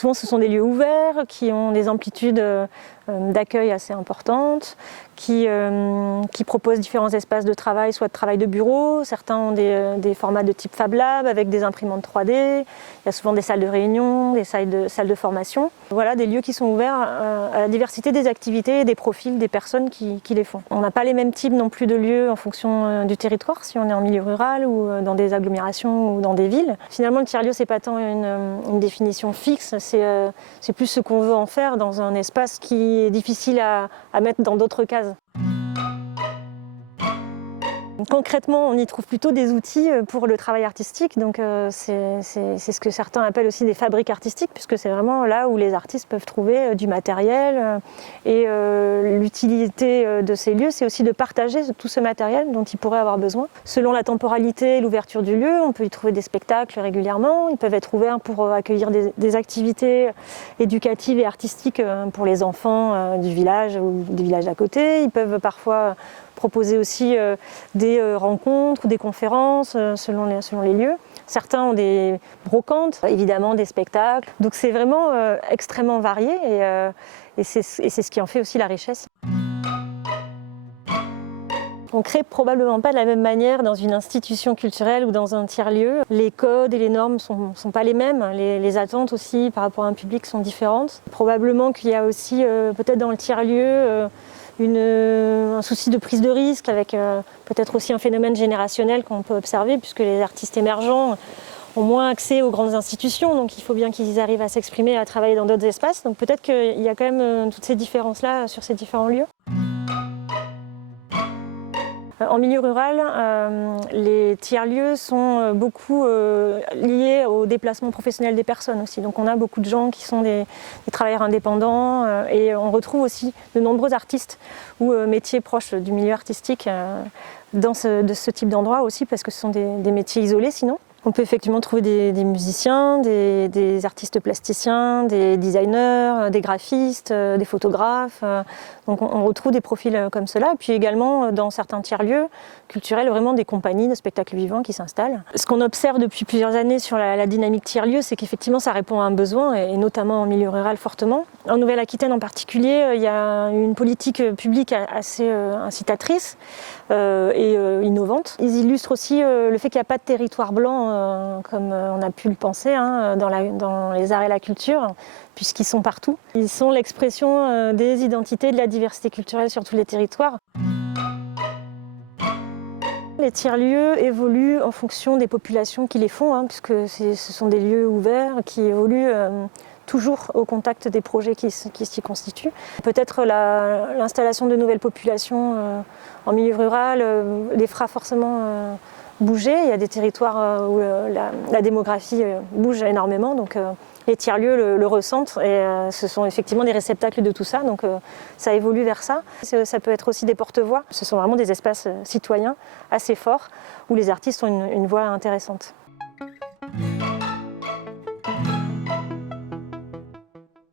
Souvent, ce sont des lieux ouverts qui ont des amplitudes d'accueil assez importantes, qui proposent différents espaces de travail, soit de travail de bureau. Certains ont des formats de type Fab Lab avec des imprimantes 3D. Il y a souvent des salles de réunion, des salles de formation. Voilà, des lieux qui sont ouverts à la diversité des activités et des profils des personnes qui les font. On n'a pas les mêmes types non plus de lieux en fonction du territoire, si on est en milieu rural ou dans des agglomérations ou dans des villes. Finalement, le tiers-lieu, c'est pas tant une définition fixe, c'est plus ce qu'on veut en faire dans un espace qui est difficile à mettre dans d'autres cases. Concrètement, on y trouve plutôt des outils pour le travail artistique, donc c'est ce que certains appellent aussi des fabriques artistiques, puisque c'est vraiment là où les artistes peuvent trouver du matériel. Et l'utilité de ces lieux, c'est aussi de partager tout ce matériel dont ils pourraient avoir besoin. Selon la temporalité et l'ouverture du lieu, on peut y trouver des spectacles régulièrement. Ils peuvent être ouverts pour accueillir des activités éducatives et artistiques pour les enfants du village ou des villages à côté. Ils peuvent parfois proposer aussi des rencontres ou des conférences selon les lieux. Certains ont des brocantes, évidemment des spectacles. Donc c'est vraiment extrêmement varié et c'est ce qui en fait aussi la richesse. On crée probablement pas de la même manière dans une institution culturelle ou dans un tiers-lieu. Les codes et les normes sont pas les mêmes. Les attentes aussi par rapport à un public sont différentes. Probablement qu'il y a aussi peut-être dans le tiers-lieu un souci de prise de risque avec peut-être aussi un phénomène générationnel qu'on peut observer puisque les artistes émergents ont moins accès aux grandes institutions, donc il faut bien qu'ils arrivent à s'exprimer et à travailler dans d'autres espaces. Donc peut-être qu'il y a quand même toutes ces différences-là sur ces différents lieux. En milieu rural, les tiers-lieux sont beaucoup liés au déplacement professionnel des personnes aussi. Donc on a beaucoup de gens qui sont des travailleurs indépendants et on retrouve aussi de nombreux artistes ou métiers proches du milieu artistique de ce type d'endroit aussi parce que ce sont des métiers isolés sinon. On peut effectivement trouver des musiciens, des artistes plasticiens, des designers, des graphistes, des photographes. Donc on retrouve des profils comme cela. Et puis également dans certains tiers-lieux culturels, vraiment des compagnies de spectacles vivants qui s'installent. Ce qu'on observe depuis plusieurs années sur la dynamique tiers-lieu, c'est qu'effectivement ça répond à un besoin, et notamment en milieu rural fortement. En Nouvelle-Aquitaine en particulier, il y a une politique publique assez incitatrice et innovante. Ils illustrent aussi le fait qu'il n'y a pas de territoire blanc comme on a pu le penser dans les arts et la culture, puisqu'ils sont partout. Ils sont l'expression des identités, de la diversité culturelle sur tous les territoires. Les tiers-lieux évoluent en fonction des populations qui les font, puisque ce sont des lieux ouverts qui évoluent toujours au contact des projets qui s'y constituent. Peut-être l'installation de nouvelles populations en milieu rural les fera forcément bouger. Il y a des territoires où la démographie bouge énormément, donc les tiers-lieux le ressentent et ce sont effectivement des réceptacles de tout ça, donc ça évolue vers ça. Ça peut être aussi des porte-voix. Ce sont vraiment des espaces citoyens assez forts où les artistes ont une voix intéressante.